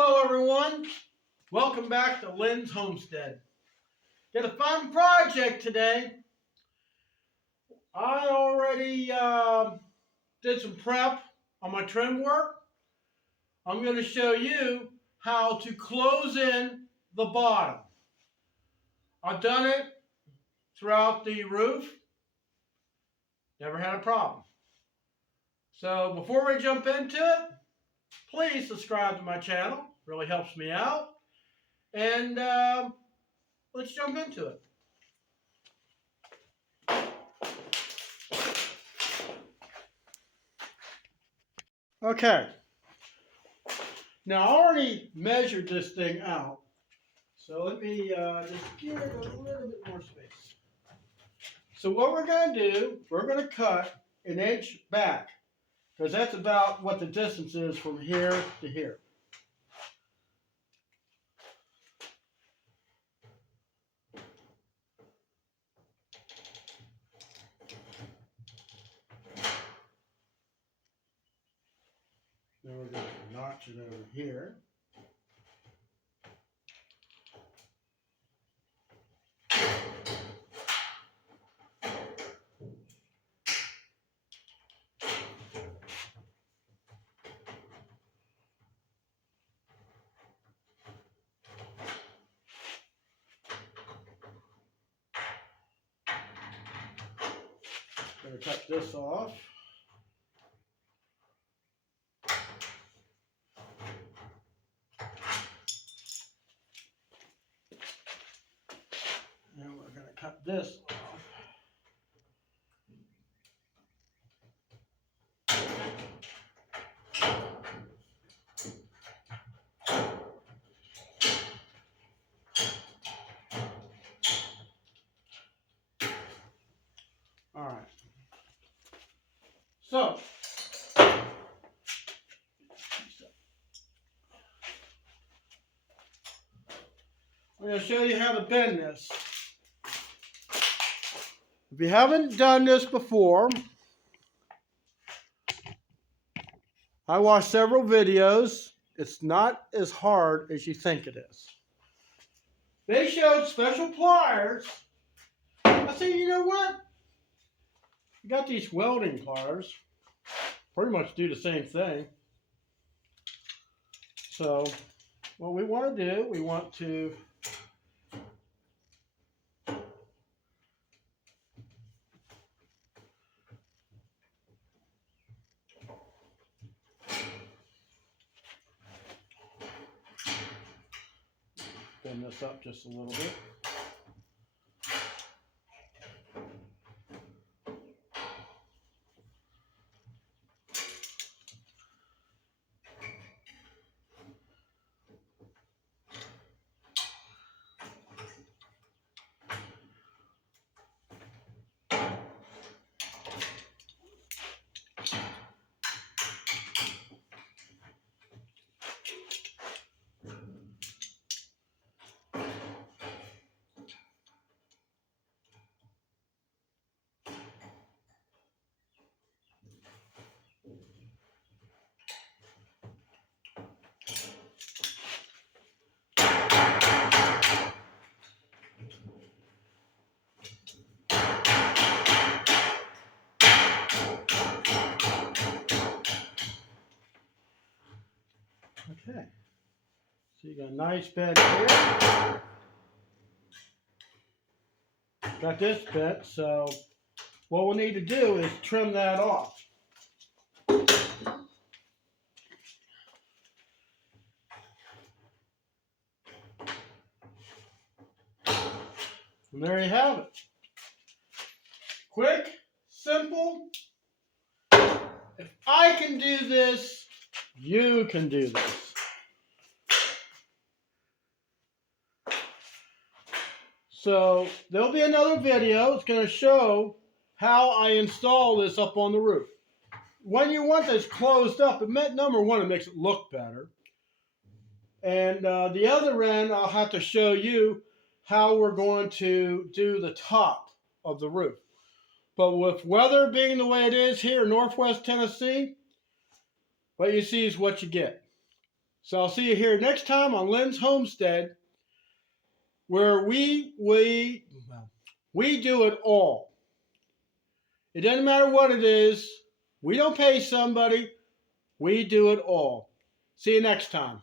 Hello everyone, welcome back to Lynn's Homestead. Got a fun project today. I already did some prep on my trim work. I'm going to show you how to close in the bottom. I've done it throughout the roof, never had a problem. So before we jump into it, please subscribe to my channel, really helps me out. And let's jump into it. Okay, now I already measured this thing out, so let me just give it a little bit more space. So what we're going to do, we're going to cut an inch back, because that's about what the distance is from here to here. Then we're going to notch it over here. Going to cut this off. And we're going to cut this off. All right. So, I'm going to show you how to bend this. If you haven't done this before, I watched several videos. It's not as hard as you think it is. They showed special pliers. I said, you know what? You got these welding pliers. Pretty much do the same thing. So what we want to do, we want to bend this up just a little bit. Okay, so you got a nice bend here. Got this bent, so what we'll need to do is trim that off. And there you have it. Quick, simple. If I can do this, you can do this. So there'll be another video. It's going to show how I install this up on the roof. When you want this closed up, number one, it makes it look better. And the other end, I'll have to show you how we're going to do the top of the roof. But with weather being the way it is here in Northwest Tennessee, what you see is what you get. So I'll see you here next time on Lynn's Homestead, where we do it all. It doesn't matter what it is. We don't pay somebody. We do it all. See you next time.